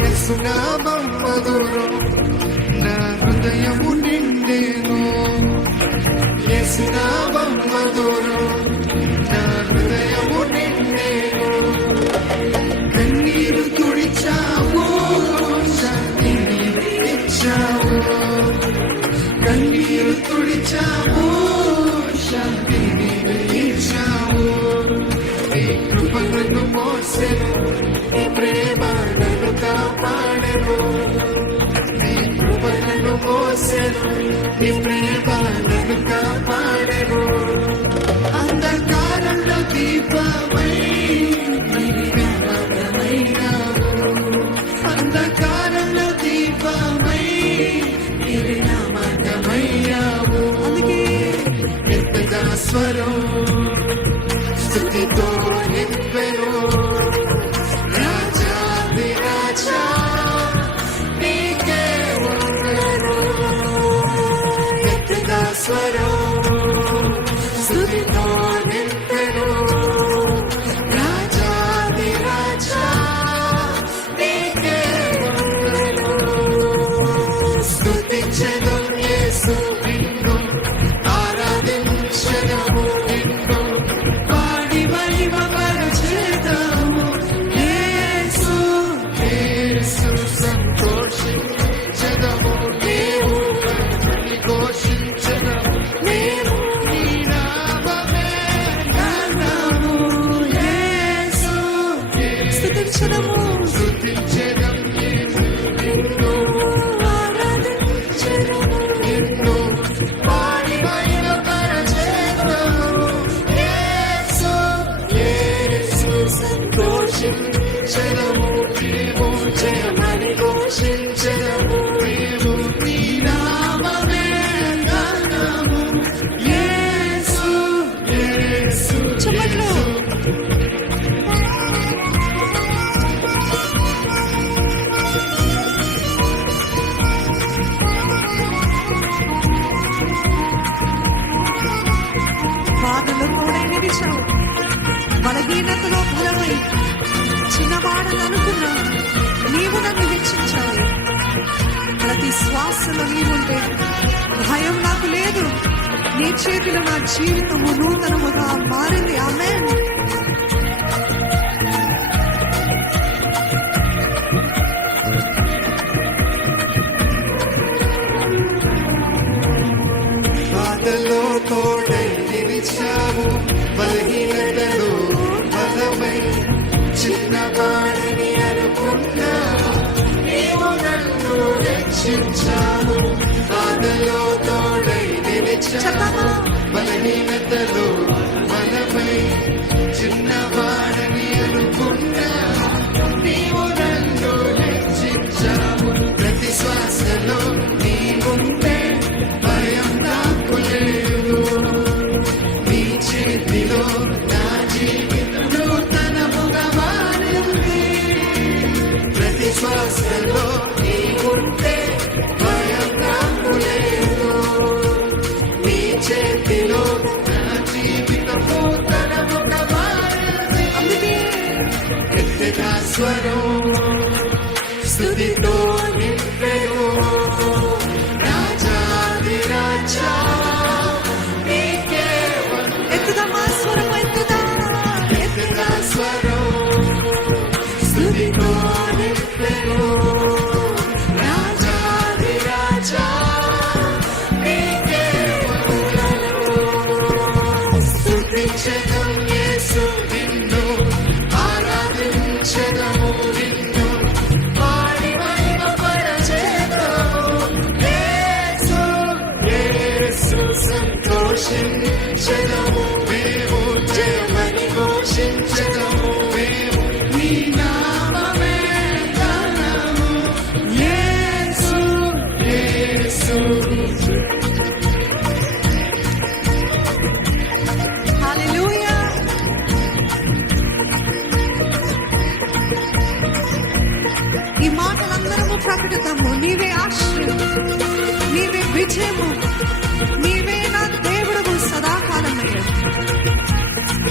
యేసునామం మధురం నా హృదయము నిండెను. యేసునామం మధురం నా హృదయము నిండెను. కన్నీరు తుడిచావు, శాంతిని ఇచ్చావు. కన్నీరు తుడిచావు, శాంతిని ఇచ్చావు. నీ కృప నన్ను మోసెను, నీ ప్రేమ నన్ను కాపాడెను. నీ కృప నన్ను మోసెను, నీ ప్రేమ నన్ను కాపాడెను. అంధకారంలో దీపమై అంధకారంలో దీపమై నిర్నామకమయ్యావు. అందుకే ఎత్తగా స్వరం స్తుతితో నింపెను. రాజాది రాజా నీకే వందనము. ఎత్తగా స్వరం స్తుతితో నింపెను. రాజాది రాజా నీకే వందనము. స్తుతించెదం యేసు నిన్ను, ఆరాధించెదము నిన్ను, పాడి మహిమపరచెదము యేసు. యేసు సంతోషించెదము, దేవుని ఘోషించెదము. మేము నీ నామమే గానము యేసు. స్తుతించెదము, స్తుతించెదం నిన్ను, ఆరాధించెదము నిన్ను, పాడి మహిమపరచెదము యేసు. యేసు సంతోషించెదము, మేము జయమని ఘోషించెదము. మేము నీ నామమే గానము యేసు. యేసు యేసు. బాధలో తోడై నిలిచావు, బలహీనతలో బలమై చిన్నవాడని అనుకున్నా నీవు నన్ను వీక్షించావు. ప్రతి శ్వాసలో నీవుంటే భయం నాకు లేదు. నీ చేతిలో నా జీవితము నూతనముగా మారింది. ఆమేన్. బాధలో తోడై నిలిచావు, బలహీనతలో బలమై చిన్నవాడని అనుకున్నా నీవు నన్ను రక్షించావు. బాధలో తోడై నిలిచావు, బలహీనతలో బలమై చిన్నవాడని అనుకున్నా నీవు నన్ను రక్షించావు. ప్రతి శ్వాసలో నీవుంటే భయం నాకు లేదు. నీ చేతిలో నా జీవితం నూతనముగా మారింది. ప్రతి శ్వాసలో నీవుంటే భయం నాకు లేదు. నీ చేతిలో నా జీవితం నూతనముగా మారింది. ఎత్తగా స్వరం స్తుతితో నింపెను. రాజాది రాజా నీకే వందనము. ఎత్తుదా మా స్వరం, ఎత్తుదా. ఎత్తగా స్వరం స్తుతితో నింపెను. రాజాది రాజా నీకే వందనము. స్తుతించెదం యేసు నిన్ను, ఆరాధించెదము నిన్ను, పాడి మహిమపరచెదము యేసు. యేసు సంతోషించెదము, మేము జయమని ఘోషించెదము. మేము నీ నామమే గానము యేసు. యేసు. హల్లెలూయా. ఈ ప్రకటిద్దాము. నీవే ఆశ్రయం, నీవే విజయము, నీవే నా దేవుడవు సదాకాలమయ్యా.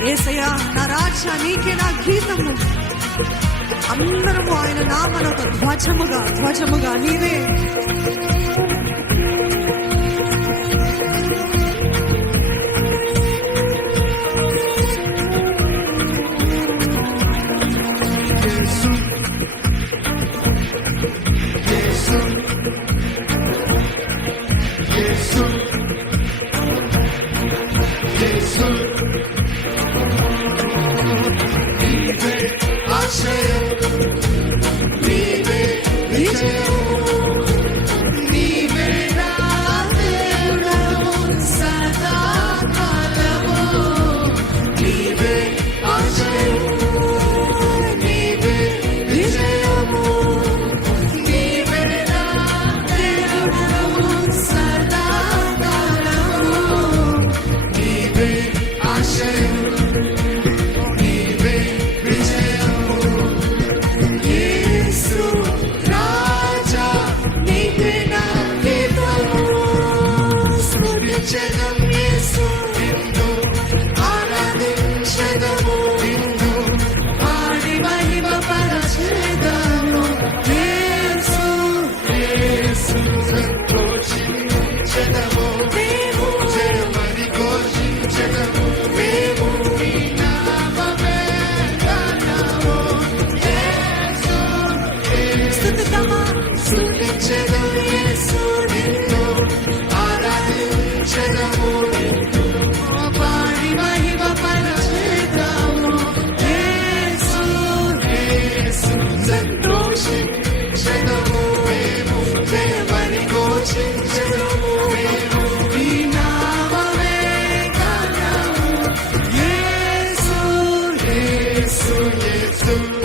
యేసయ్యా నా రాజా, నీకే నా గీతము. అందరము ఆయన నామను ఒక ధ్వజముగా నీవే.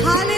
Hallelujah.